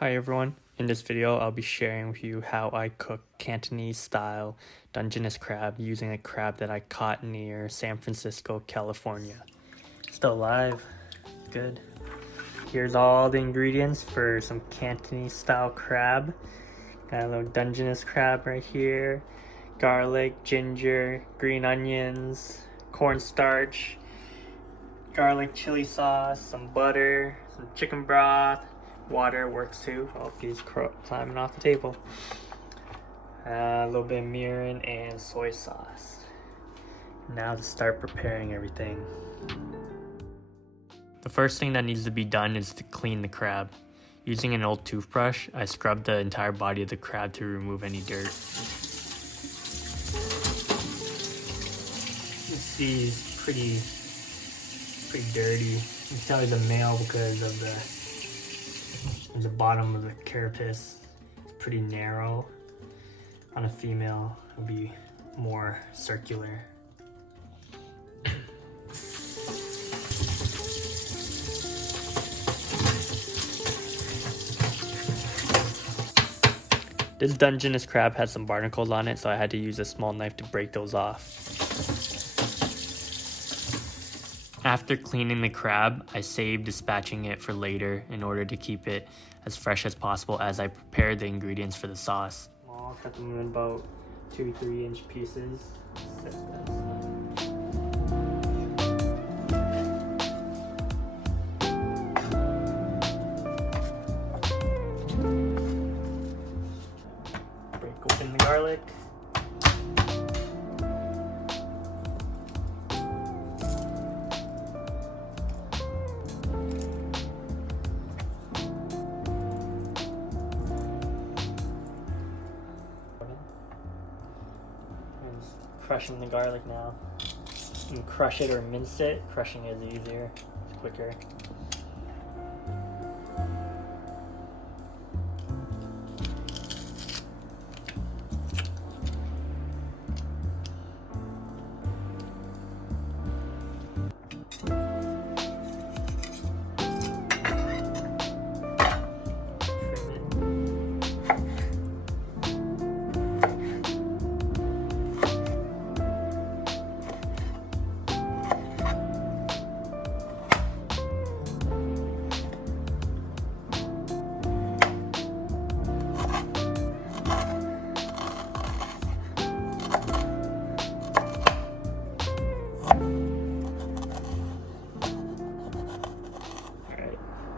Hi everyone, in this video I'll be sharing with you how I cook Cantonese style Dungeness crab using a crab that I caught near San Francisco, California. Still alive, good. Here's all the ingredients for some Cantonese style crab. Got a little Dungeness crab right here, garlic, ginger, green onions, cornstarch, garlic chili sauce, some butter, some chicken broth. Water works too. Oh, he's climbing off the table. A little bit of mirin and soy sauce. Now to start preparing everything. The first thing that needs to be done is to clean the crab. Using an old toothbrush, I scrubbed the entire body of the crab to remove any dirt. You see, he's pretty dirty. You can tell he's a male because of the bottom of the carapace is pretty narrow. On a female, it'll be more circular. This Dungeness crab has some barnacles on it, so I had to use a small knife to break those off. After cleaning the crab, I saved dispatching it for later in order to keep it as fresh as possible as I prepared the ingredients for the sauce. I'll cut them in about 2-3 inch pieces. Break open the garlic. Crushing the garlic now. You can crush it or mince it. Crushing is easier, it's quicker.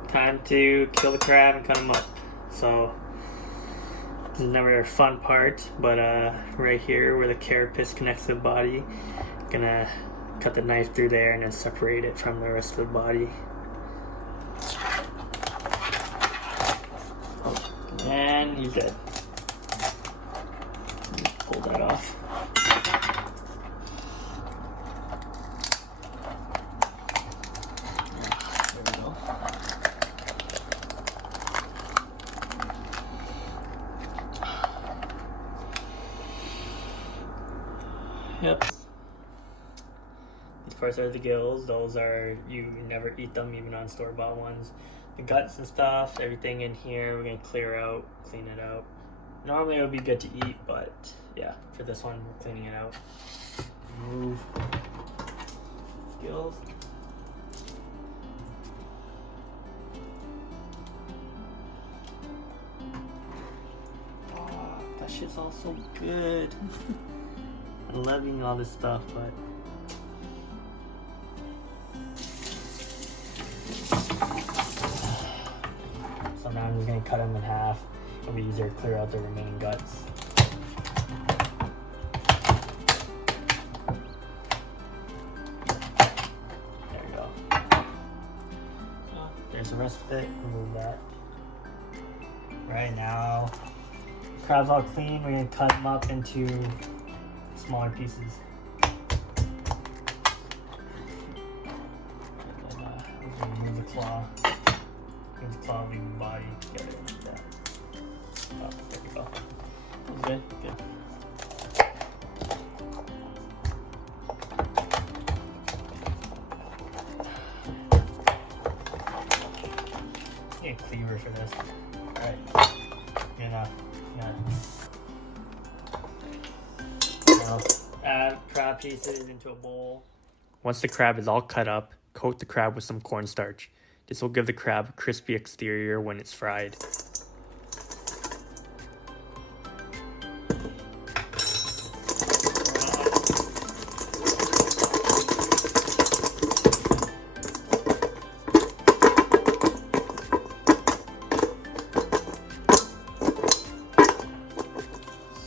Time to kill the crab and cut them up. So this is never a fun part, but right here where the carapace connects to the body, I'm gonna cut the knife through there and then separate it from the rest of the body. And he's dead. Pull that off. Yep. These parts are the gills. Those are, you never eat them even on store-bought ones. The guts and stuff, everything in here, we're gonna clean it out. Normally it would be good to eat, but yeah, for this one, we're cleaning it out. Remove gills. Oh, that shit's all so good. I'm loving all this stuff, but so now I'm just gonna cut them in half. It'll be easier to clear out the remaining guts. There we go. So there's the rest of it. Remove that. Right now, the crab's all clean. We're gonna cut them up into smaller pieces. And then remove the claw. Move the claw, leave the body together like that. Oh, there we go. Good, good. Need a cleaver for this. Alright, now add crab pieces into a bowl. Once the crab is all cut up, coat the crab with some cornstarch. This will give the crab a crispy exterior when it's fried.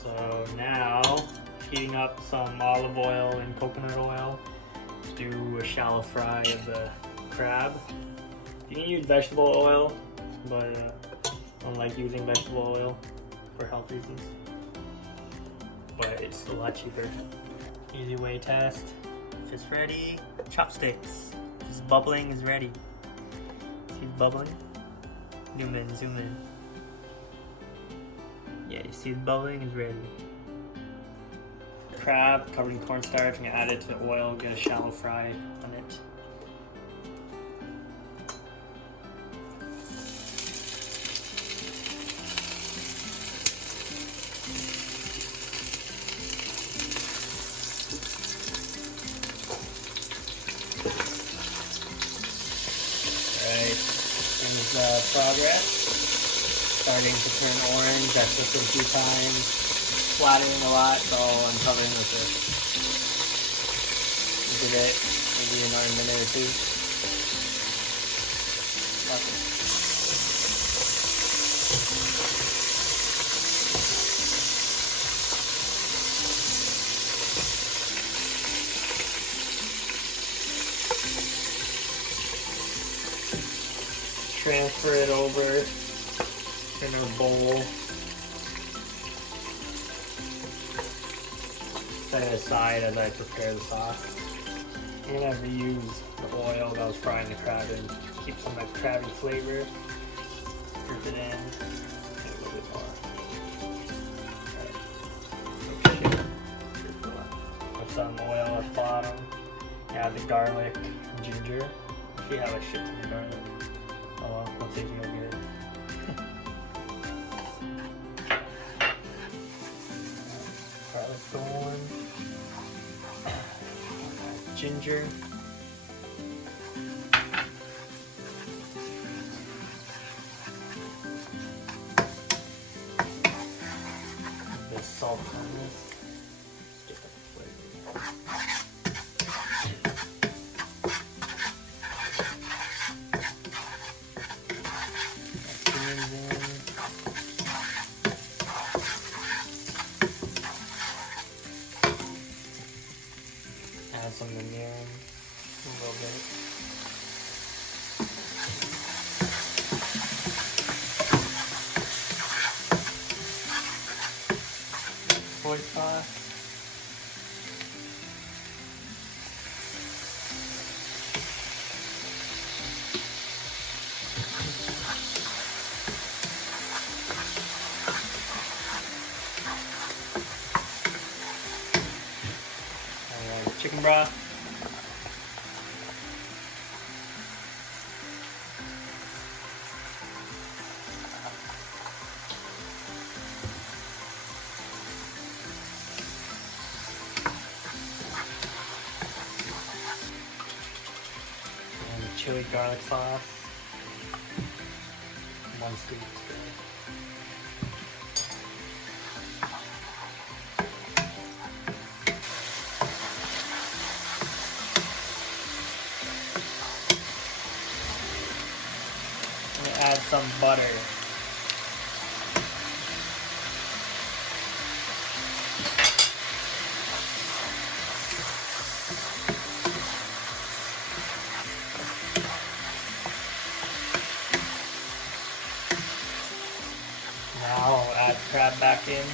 So now, heating up some olive oil and coconut oil. Do a shallow fry of the crab. You can use vegetable oil, but I don't like using vegetable oil for health reasons. But it's a lot cheaper. Easy way test. If it's ready, chopsticks. If it's bubbling, is ready. See it bubbling? Zoom in. Yeah, you see it bubbling, is ready. Crab covered in cornstarch, I'm gonna add it to the oil, get a shallow fry on it. Alright, here's progress. Starting to turn orange, I cooked it a few times. Flattering a lot, so I'm covering with this. Give it maybe another minute or two. Transfer it over in a bowl. Set it aside as I prepare the sauce. I'm gonna reuse the oil that I was frying the crab in. Keep some of that crabby flavor. Drip it in. And a little bit more. Alright. Put some oil at the bottom. Add the garlic and ginger. Actually have a shit ton of garlic. Oh well, let's see if you get it. Garlic thorn. Ginger. A bit of salt on this. Get the flavor. Add some of the mirin, a little bit. Soy sauce. Chicken broth. And chili garlic sauce. 1 scoop is good. Add some butter. Now I'll add crab back in.